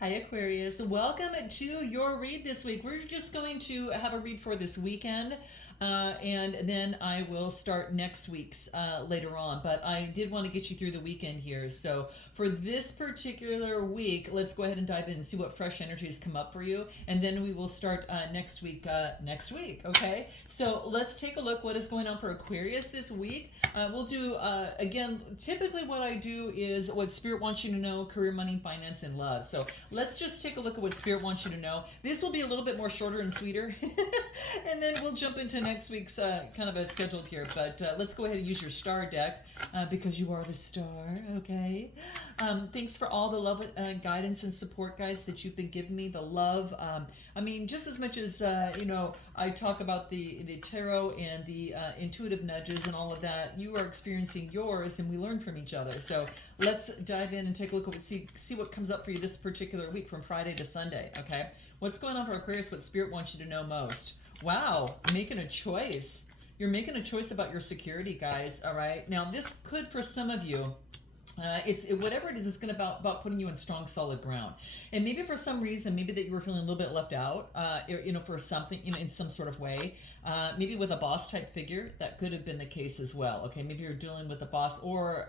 Hi Aquarius, welcome to your read this week. We're just going to have a read for this weekend, and then I will start next week's later on. But I did want to get you through the weekend here. So for this particular week, let's go ahead and dive in and see what fresh energies come up for you, and then we will start next week. Okay? So let's take a look what is going on for Aquarius this week. We'll do again. Typically, what I do is what Spirit wants you to know: career, money, finance, and love. So let's just take a look at what Spirit wants you to know. This will be a little bit more shorter and sweeter, and then we'll jump into next week's kind of a scheduled here. But let's go ahead and use your star deck because you are the star. Okay. Thanks for all the love, guidance, and support, guys, that you've been giving me. The love. I mean, just as much as I talk about the tarot and the intuitive nudges and all of that, you are experiencing yours, and we learn from each other. So let's dive in and take a look at see what comes up for you this particular week from Friday to Sunday. Okay, what's going on for Aquarius? What Spirit wants you to know most? Wow, making a choice. You're making a choice about your security, guys. All right. Now, this could, for some of you, whatever it is, it's going to about putting you in strong, solid ground. And maybe for some reason, maybe that you were feeling a little bit left out, for something, in some sort of way. Maybe with a boss type figure, that could have been the case as well. Okay, maybe you're dealing with a boss, or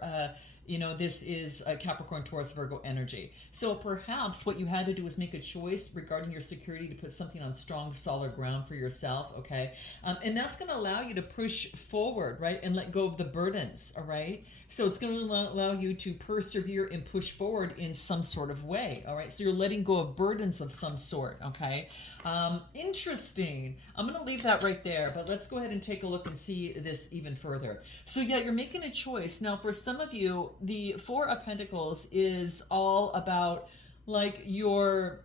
this is a Capricorn, Taurus, Virgo energy. So perhaps what you had to do was make a choice regarding your security to put something on strong, solid ground for yourself, okay? And that's going to allow you to push forward, right, and let go of the burdens, all right? So it's going to allow you to persevere and push forward in some sort of way, all right? So you're letting go of burdens of some sort, okay? Interesting. I'm going to leave that right there, but let's go ahead and take a look and see this even further. So yeah, you're making a choice. Now, for some of you, the Four of Pentacles is all about like your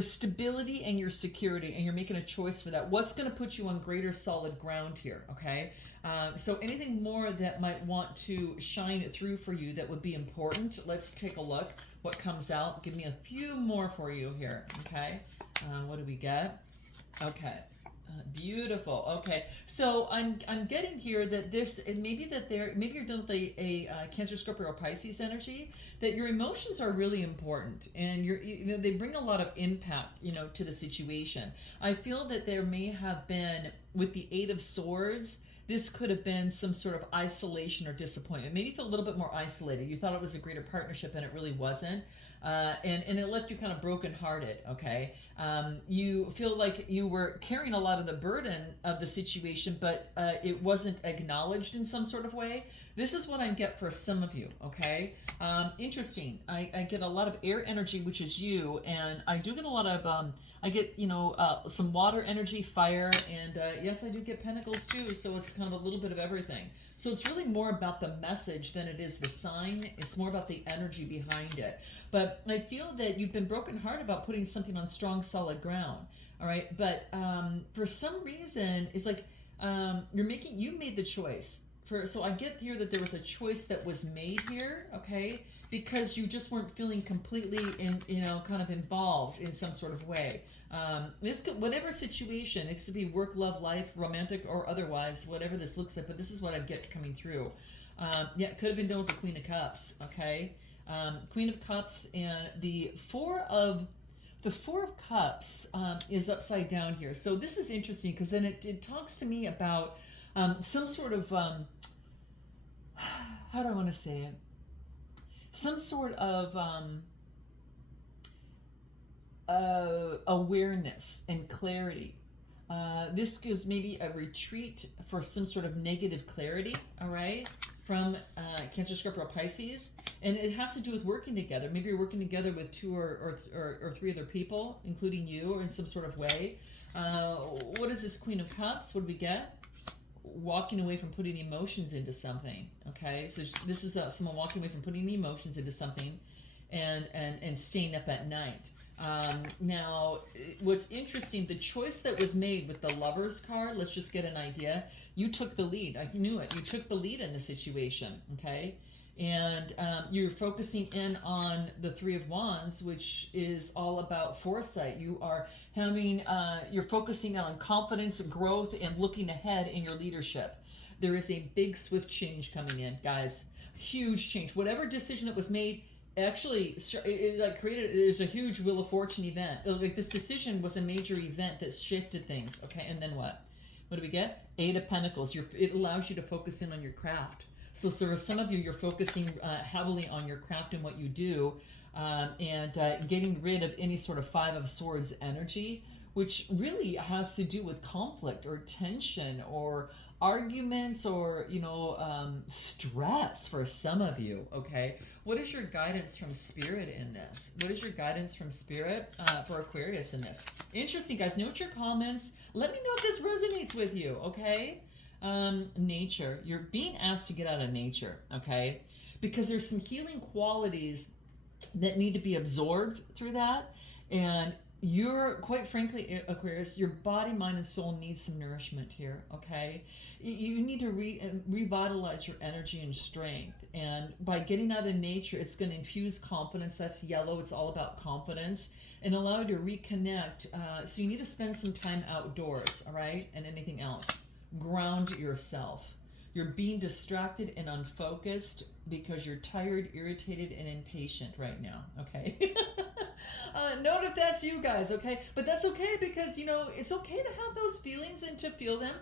stability and your security, and you're making a choice for that. What's going to put you on greater solid ground here, okay? So anything more that might want to shine through for you that would be important, let's take a look what comes out. Give me a few more for you here, okay? What do we get? Okay. Beautiful. Okay, so I'm getting here that maybe you're dealing with a Cancer, Scorpio, or Pisces energy. That your emotions are really important, and they bring a lot of impact to the situation. I feel that there may have been, with the Eight of Swords, this could have been some sort of isolation or disappointment. Maybe you feel a little bit more isolated. You thought it was a greater partnership, and it really wasn't. And it left you kind of brokenhearted, okay? You feel like you were carrying a lot of the burden of the situation, but it wasn't acknowledged in some sort of way. This is what I get for some of you, okay? Interesting. I get a lot of air energy, which is you, and I do get a lot of, I get, some water energy, fire, and yes, I do get pentacles too, so it's kind of a little bit of everything. So it's really more about the message than it is the sign. It's more about the energy behind it. But I feel that you've been brokenhearted about putting something on strong, solid ground. All right. But for some reason, it's like you made the choice. So I get here that there was a choice that was made here. Okay. Because you just weren't feeling completely kind of involved in some sort of way. Whatever situation, it could be work, love, life, romantic, or otherwise, whatever this looks like, but this is what I get coming through. It could have been done with the Queen of Cups, okay? Queen of Cups, and the Four of Cups is upside down here. So this is interesting because then it talks to me about some sort of, how do I want to say it? Some sort of awareness and clarity. This gives maybe a retreat for some sort of negative clarity, all right, from Cancer, Scorpio, Pisces. And it has to do with working together. Maybe you're working together with two or three other people, including you, or in some sort of way. What is this Queen of Cups? What do we get? Walking away from putting emotions into something. Okay, so this is someone walking away from putting the emotions into something and staying up at night. Now, what's interesting, the choice that was made with the Lovers card, let's just get an idea. You took the lead. I knew it. You took the lead in the situation, okay? And you're focusing in on the Three of Wands, which is all about foresight. You are you're focusing on confidence, growth, and looking ahead in your leadership. There is a big, swift change coming in, guys. Huge change. Whatever decision that was made, actually it like created, there's a huge Wheel of Fortune event. Like this decision was a major event that shifted things. Okay, and then what do we get? Eight of Pentacles. It allows you to focus in on your craft. So for some of you, you're focusing heavily on your craft and what you do, and getting rid of any sort of Five of Swords energy, which really has to do with conflict or tension or arguments or, stress for some of you, okay? What is your guidance from Spirit in this? What is your guidance from Spirit for Aquarius in this? Interesting, guys. Note your comments. Let me know if this resonates with you, okay? Nature. You're being asked to get out of nature, okay? Because there's some healing qualities that need to be absorbed through that. And you're, quite frankly, Aquarius, your body, mind, and soul needs some nourishment here, okay? You need to revitalize your energy and strength. And by getting out of nature, it's going to infuse confidence. That's yellow. It's all about confidence. And allow you to reconnect. So you need to spend some time outdoors, all right? And anything else. Ground yourself. You're being distracted and unfocused because you're tired, irritated, and impatient right now, okay? Note if that's you guys, okay? But that's okay because, it's okay to have those feelings and to feel them.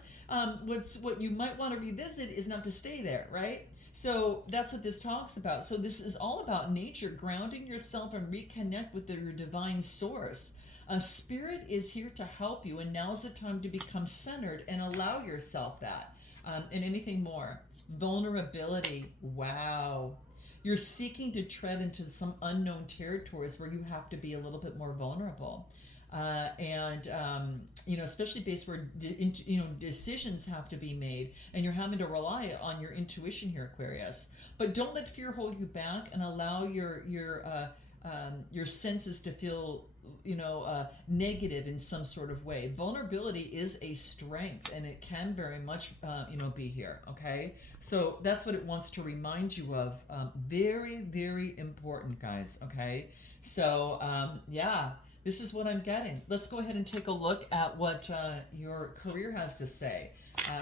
What you might want to revisit is not to stay there, right? So that's what this talks about. So this is all about nature, grounding yourself and reconnect with your divine source. Spirit is here to help you, and now's the time to become centered and allow yourself that. And anything more. Vulnerability. Wow. You're seeking to tread into some unknown territories where you have to be a little bit more vulnerable. Especially based where, decisions have to be made, and you're having to rely on your intuition here, Aquarius. But don't let fear hold you back, and allow your senses to feel negative in some sort of way. Vulnerability is a strength, and it can very much be here, okay? So that's what it wants to remind you of. Very, very important, guys, okay? So this is what I'm getting. Let's go ahead and take a look at what your career has to say.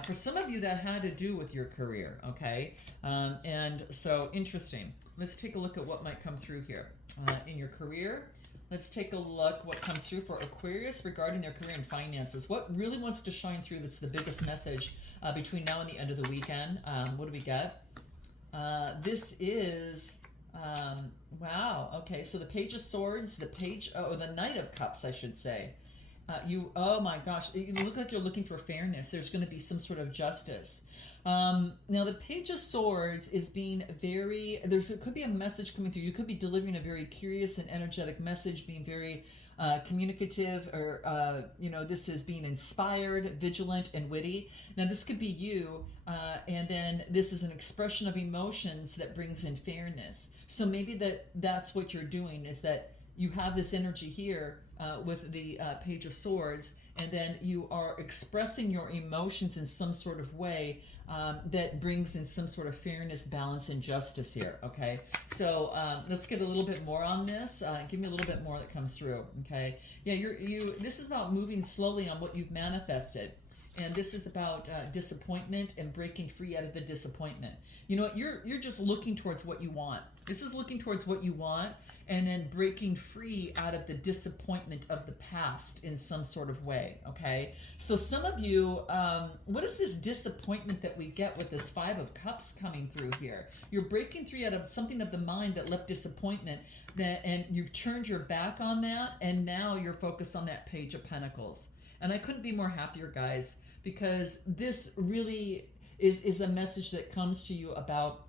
For some of you, that had to do with your career, okay? And so, interesting. Let's take a look at what might come through here in your career. Let's take a look what comes through for Aquarius regarding their career and finances. What really wants to shine through that's the biggest message between now and the end of the weekend? What do we get? This is, wow, okay, so the Page of Swords, the Knight of Cups, I should say. Oh my gosh, you look like you're looking for fairness. There's going to be some sort of justice. Now the Page of Swords is being it could be a message coming through. You could be delivering a very curious and energetic message, being very communicative, or this is being inspired, vigilant, and witty. Now this could be you, and then this is an expression of emotions that brings in fairness. So maybe that's what you're doing, is that you have this energy here with the Page of Swords, and then you are expressing your emotions in some sort of way that brings in some sort of fairness, balance, and justice here, okay? So let's get a little bit more on this. Give me a little bit more that comes through, okay? Yeah, this is about moving slowly on what you've manifested. And this is about disappointment and breaking free out of the disappointment. You know what? You're just looking towards what you want. This is looking towards what you want, and then breaking free out of the disappointment of the past in some sort of way, okay? So some of you, what is this disappointment that we get with this Five of Cups coming through here? You're breaking free out of something of the mind that left disappointment, and you've turned your back on that, and now you're focused on that Page of Pentacles. And I couldn't be more happier, guys, because this really is a message that comes to you about,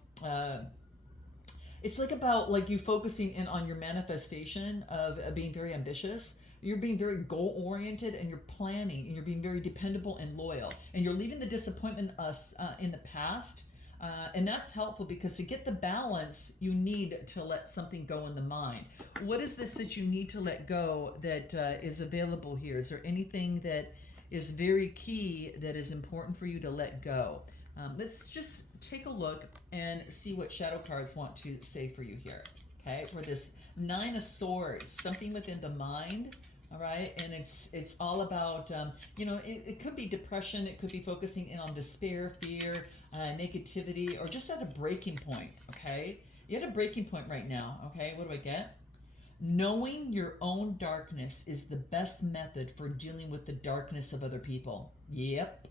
it's about you focusing in on your manifestation of being very ambitious. You're being very goal-oriented, and you're planning, and you're being very dependable and loyal. And you're leaving the disappointment in the past. And that's helpful, because to get the balance, you need to let something go in the mind. What is this that you need to let go that is available here? Is there anything that is very key that is important for you to let go? Let's just take a look and see what shadow cards want to say for you here. Okay, for this Nine of Swords, something within the mind. All right, and it's all about, it could be depression, it could be focusing in on despair, fear, negativity, or just at a breaking point, okay? You're at a breaking point right now, okay? What do I get? Knowing your own darkness is the best method for dealing with the darkness of other people. Yep.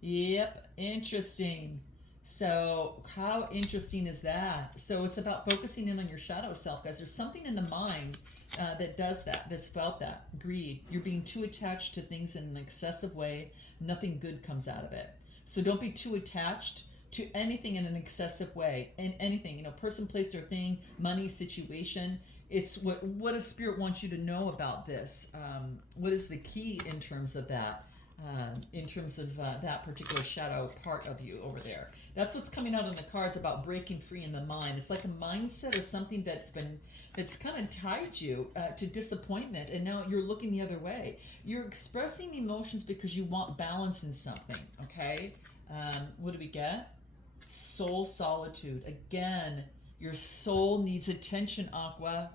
Yep. Interesting. So, how interesting is that? So, it's about focusing in on your shadow self, guys. There's something in the mind that does that, that's felt that. Greed. You're being too attached to things in an excessive way. Nothing good comes out of it. So, don't be too attached to anything in an excessive way. And anything, person, place, or thing, money, situation. It's what does Spirit want you to know about this? What is the key in terms of that? In terms of that particular shadow part of you over there. That's what's coming out in the cards about breaking free in the mind. It's like a mindset or something that's kind of tied you to disappointment, and now you're looking the other way. You're expressing emotions because you want balance in something, okay? What do we get? Soul solitude. Again, your soul needs attention, Aqua.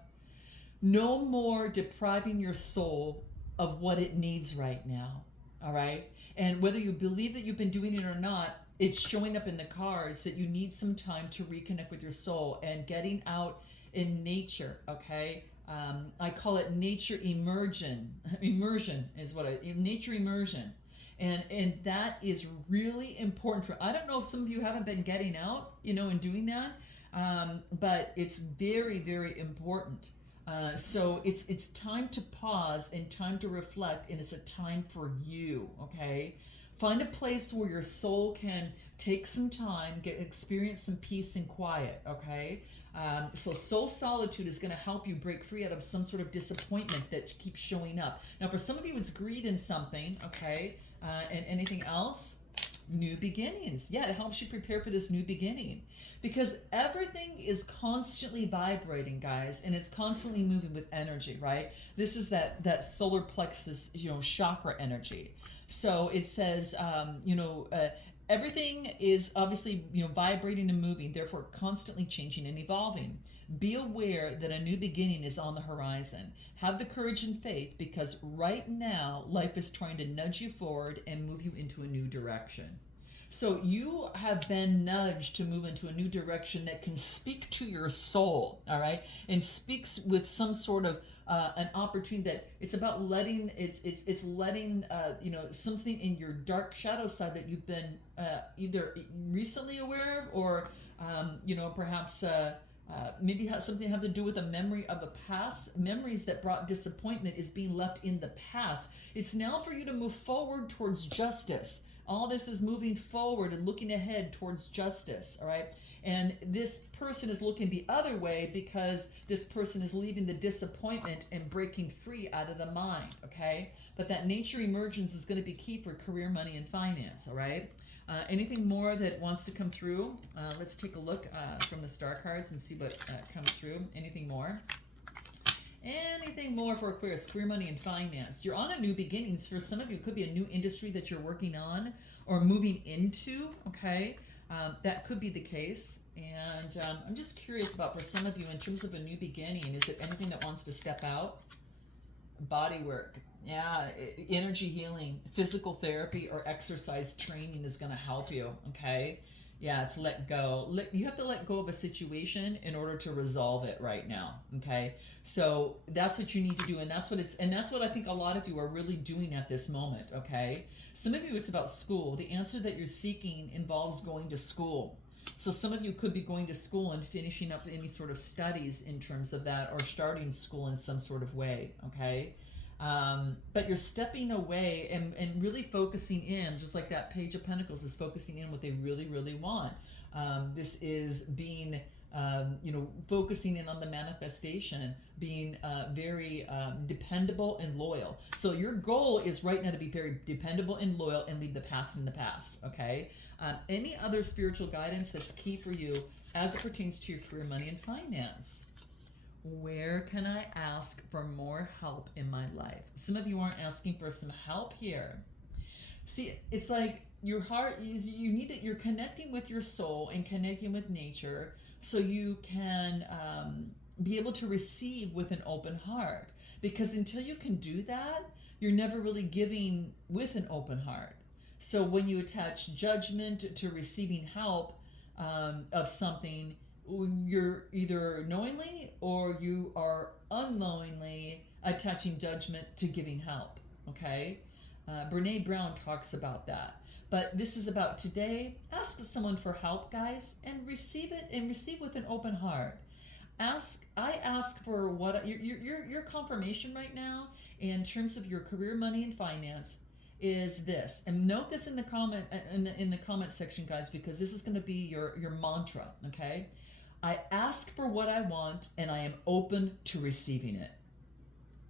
No more depriving your soul of what it needs right now. All right. And whether you believe that you've been doing it or not, it's showing up in the cards that you need some time to reconnect with your soul and getting out in nature. Okay. I call it nature immersion. Immersion is nature immersion. And that is really important I don't know if some of you haven't been getting out, and doing that. But it's very, very important. So it's time to pause and time to reflect, and it's a time for you, okay? Find a place where your soul can take some time, experience some peace and quiet, okay? So soul solitude is going to help you break free out of some sort of disappointment that keeps showing up. Now, for some of you, it's greed in something, okay? And anything else? New beginnings. Yeah, it helps you prepare for this new beginning, because everything is constantly vibrating, guys, and it's constantly moving with energy, right? This is that solar plexus, chakra energy. So it says, everything is obviously, vibrating and moving, therefore constantly changing and evolving. Be aware that a new beginning is on the horizon. Have the courage and faith, because right now life is trying to nudge you forward and move you into a new direction. So you have been nudged to move into a new direction that can speak to your soul, all right? And speaks with some sort of an opportunity that it's about letting, it's letting, something in your dark shadow side that you've been either recently aware of, or, perhaps maybe something have to do with a memory of a past. Memories that brought disappointment is being left in the past. It's now for you to move forward towards justice. All this is moving forward and looking ahead towards justice, all right? And this person is looking the other way because this person is leaving the disappointment and breaking free out of the mind, okay? But that nature emergence is going to be key for career, money, and finance, all right? Anything more that wants to come through? Let's take a look from the star cards and see what comes through. Anything more? Anything more for Aquarius, career, money, and finance? You're on a new beginnings. For some of you, it could be a new industry that you're working on or moving into, okay? That could be the case. And I'm just curious about, for some of you, in terms of a new beginning, is it anything that wants to step out? Body work. Yeah, energy healing, physical therapy, or exercise training is going to help you, okay? Yeah, it's let go. You have to let go of a situation in order to resolve it right now, okay? So that's what you need to do, and that's what I think a lot of you are really doing at this moment, okay? Some of you, it's about school. The answer that you're seeking involves going to school. So some of you could be going to school and finishing up any sort of studies in terms of that, or starting school in some sort of way, okay? But you're stepping away and really focusing in, just like that Page of Pentacles is focusing in what they really, really want. This is being, focusing in on the manifestation, being very dependable and loyal. So your goal is right now to be very dependable and loyal and leave the past in the past, okay? Any other spiritual guidance that's key for you as it pertains to your career, money, and finance? Where can I ask for more help in my life? Some of you aren't asking for some help here. See, it's like your heart is, you're connecting with your soul and connecting with nature so you can be able to receive with an open heart. Because until you can do that, you're never really giving with an open heart. So when you attach judgment to receiving help of something, you're either knowingly or you are unknowingly attaching judgment to giving help. Okay, Brene Brown talks about that. But this is about today. Ask someone for help, guys, and receive it, and receive with an open heart. I ask for what your confirmation right now in terms of your career, money, and finance is this. And note this in the comment section, guys, because this is going to be your mantra. Okay, I ask for what I want, and I am open to receiving it.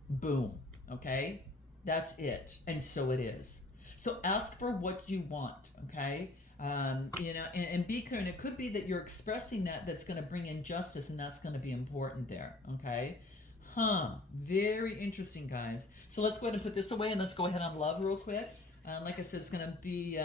Boom. Okay, that's it, and so it is. So ask for what you want. Okay. And be clear, and it could be that you're expressing that's going to bring in justice, and that's going to be important there. Okay. Very interesting, guys. So let's go ahead and put this away, and let's go ahead on love real quick. Like I said, it's going to be,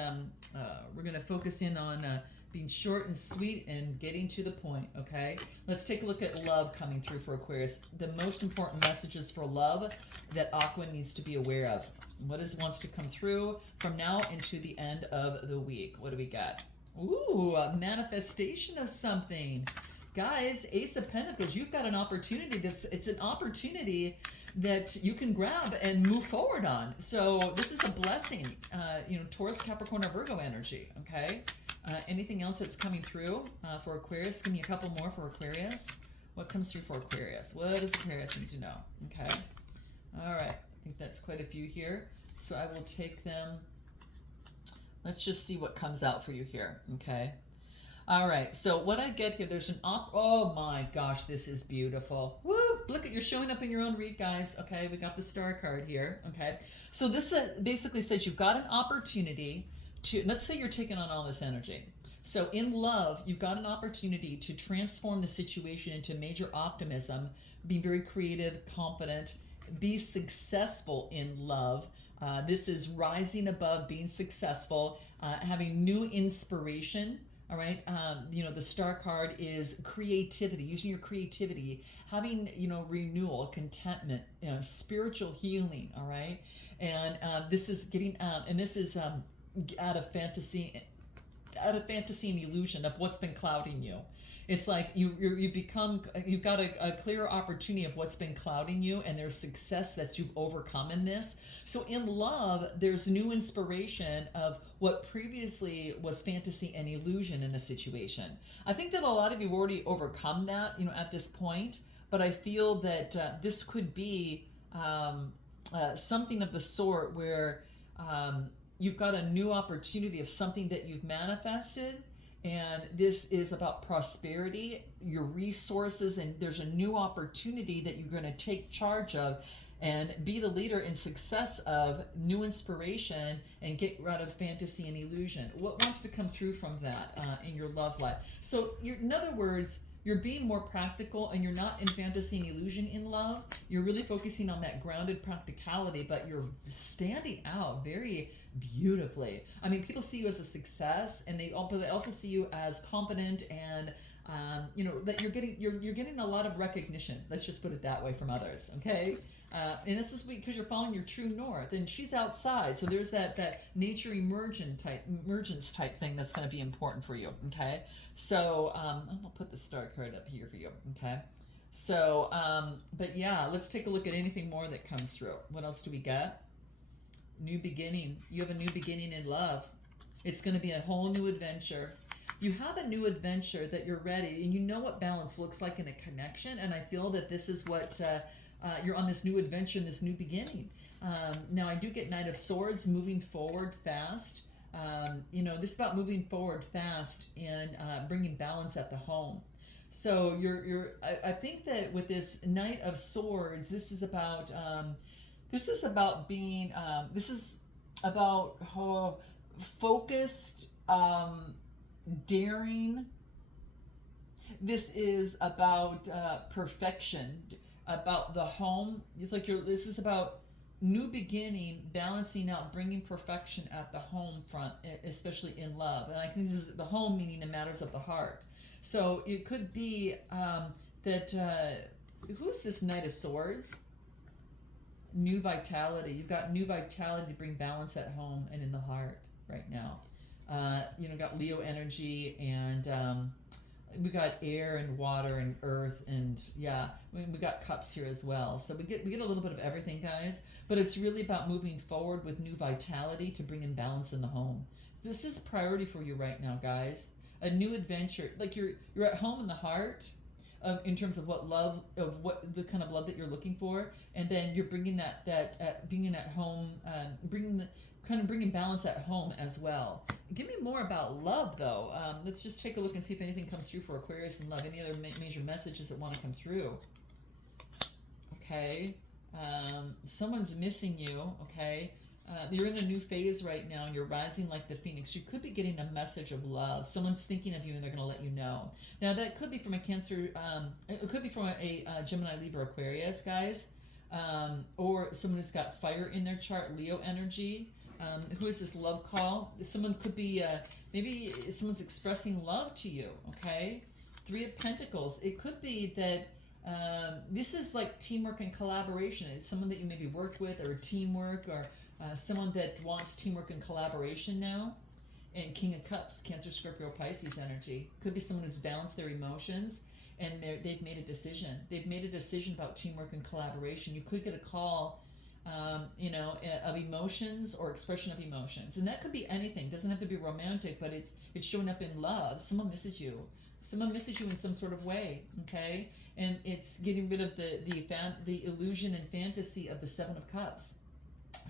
we're going to focus in on being short and sweet and getting to the point, okay? Let's take a look at love coming through for Aquarius. The most important messages for love that Aqua needs to be aware of. What wants to come through from now into the end of the week? What do we got? Ooh, a manifestation of something. Guys, Ace of Pentacles, you've got an opportunity. It's an opportunity that you can grab and move forward on. So this is a blessing. Taurus, Capricorn, or Virgo energy, okay? Anything else that's coming through for Aquarius? Give me a couple more for Aquarius. What comes through for Aquarius? What does Aquarius need to know? Okay. All right. I think that's quite a few here. So I will take them. Let's just see what comes out for you here. Okay. All right. So what I get here, there's an oh my gosh, this is beautiful. Woo! Look at, you're showing up in your own read, guys. Okay. We got the star card here. Okay. So this basically says you've got an opportunity to, let's say you're taking on all this energy. So in love, you've got an opportunity to transform the situation into major optimism, be very creative, confident, be successful in love. This is rising above, being successful, having new inspiration. All right. The star card is creativity, using your creativity, having, renewal, contentment, spiritual healing. All right. And this is getting out, and this is out of fantasy and illusion of what's been clouding you. It's like you've got a clear opportunity of what's been clouding you, and there's success that you've overcome in this. So in love, there's new inspiration of what previously was fantasy and illusion in a situation. I think that a lot of you have already overcome that, at this point, but I feel that this could be something of the sort where you've got a new opportunity of something that you've manifested, and this is about prosperity, your resources, and there's a new opportunity that you're going to take charge of and be the leader in success of, new inspiration, and get rid of fantasy and illusion. What wants to come through from that in your love life? So in other words, you're being more practical, and you're not in fantasy and illusion in love. You're really focusing on that grounded practicality, but you're standing out very beautifully. I mean, people see you as a success, and they also see you as confident, and that you're getting a lot of recognition. Let's just put it that way, from others. Okay. And this is because you're following your true north, and she's outside, so there's that nature emergence type thing that's going to be important for you. Okay, so I'll put the star card up here for you. Okay, so but yeah, let's take a look at anything more that comes through. What else do we got? New beginning. You have a new beginning in love. It's going to be a whole new adventure. You have a new adventure that you're ready, and you know what balance looks like in a connection, and I feel that this is what you're on, this new adventure and this new beginning. Now I do get Knight of Swords, moving forward fast. This is about moving forward fast and bringing balance at the home. So I think that with this Knight of Swords, this is about being focused, daring. This is about perfection, about the home. It's like this is about new beginning, balancing out, bringing perfection at the home front, especially in love. And I think this is the home, meaning the matters of the heart. So it could be that who's this Knight of Swords? New vitality. You've got new vitality to bring balance at home and in the heart right now. Got Leo energy, and We got air and water and earth, and yeah, we got cups here as well. So we get a little bit of everything, guys. But it's really about moving forward with new vitality to bring in balance in the home. This is priority for you right now, guys. A new adventure, like you're at home in the heart, in terms of what the kind of love that you're looking for, and then you're bringing that being at home, bringing balance at home as well. Give me more about love, though. Let's just take a look and see if anything comes through for Aquarius and love. Any other major messages that want to come through? Okay. Someone's missing you. Okay. You're in a new phase right now, and you're rising like the phoenix. You could be getting a message of love. Someone's thinking of you, and they're going to let you know. Now, that could be from a Cancer. It could be from a Gemini, Libra, Aquarius, guys, or someone who's got fire in their chart, Leo energy. Who is this love call? Someone could be, maybe someone's expressing love to you, okay? Three of Pentacles. It could be that this is like teamwork and collaboration. It's someone that you maybe worked with, or teamwork, or someone that wants teamwork and collaboration now. And King of Cups, Cancer, Scorpio, Pisces energy. Could be someone who's balanced their emotions, and they've made a decision. They've made a decision about teamwork and collaboration. You could get a call of emotions or expression of emotions. And that could be anything. It doesn't have to be romantic, but it's showing up in love. Someone misses you. Someone misses you in some sort of way, okay? And it's getting rid of the illusion and fantasy of the Seven of Cups.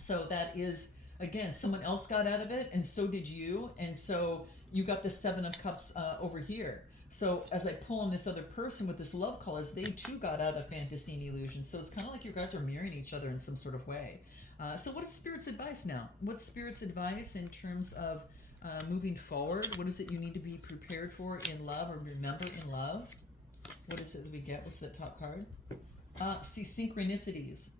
So that is, again, someone else got out of it, and so did you. And so you got the Seven of Cups over here. So as I pull on this other person with this love call, as they too got out of fantasy and illusion. So it's kind of like you guys are mirroring each other in some sort of way. So what is Spirit's advice now? What's Spirit's advice in terms of moving forward? What is it you need to be prepared for in love, or remember in love? What is it that we get? What's the top card? See, synchronicities.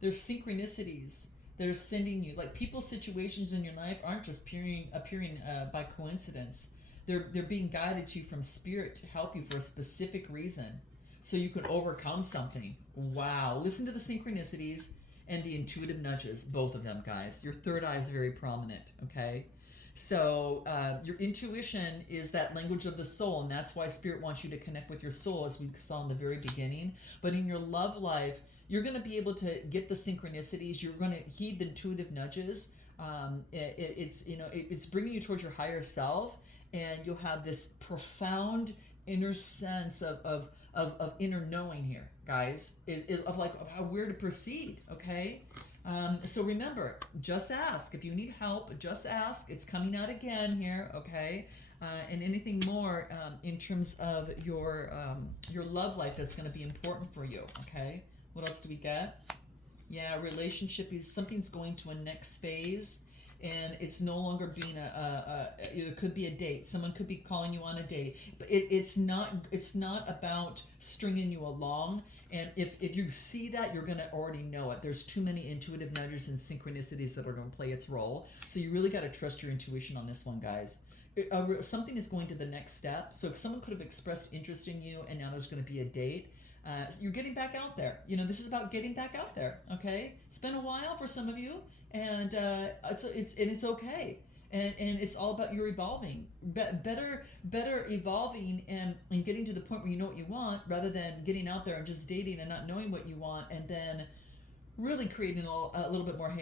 There's synchronicities that are sending you, like people, situations in your life aren't just appearing by coincidence. They're being guided to you from Spirit to help you for a specific reason, so you can overcome something. Wow. Listen to the synchronicities and the intuitive nudges, both of them, guys. Your third eye is very prominent, okay? So your intuition is that language of the soul, and that's why Spirit wants you to connect with your soul, as we saw in the very beginning. But in your love life, you're going to be able to get the synchronicities. You're going to heed the intuitive nudges. It's bringing you towards your higher self. And you'll have this profound inner sense of inner knowing here, guys, is of how where to proceed, okay? So remember, just ask. If you need help, just ask. It's coming out again here, okay? And anything more in terms of your love life that's going to be important for you, okay? What else do we get? Yeah, relationship is something's going to a next phase. And it's no longer being it could be a date. Someone could be calling you on a date, but it's not about stringing you along. And if you see that, you're going to already know it. There's too many intuitive nudges and synchronicities that are going to play its role. So you really got to trust your intuition on this one, guys. Something is going to the next step. So if someone could have expressed interest in you, and now there's going to be a date. So you're getting back out there. This is about getting back out there. Okay, it's been a while for some of you, and it's okay. And it's all about your evolving, better evolving, and getting to the point where you know what you want, rather than getting out there and just dating and not knowing what you want, and then really creating a little bit more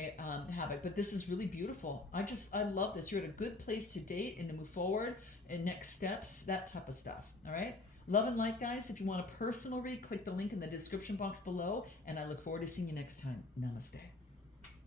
havoc. But this is really beautiful. I love this. You're at a good place to date and to move forward, and next steps, that type of stuff. All right. Love and light, guys. If you want a personal read, click the link in the description box below, and I look forward to seeing you next time. Namaste.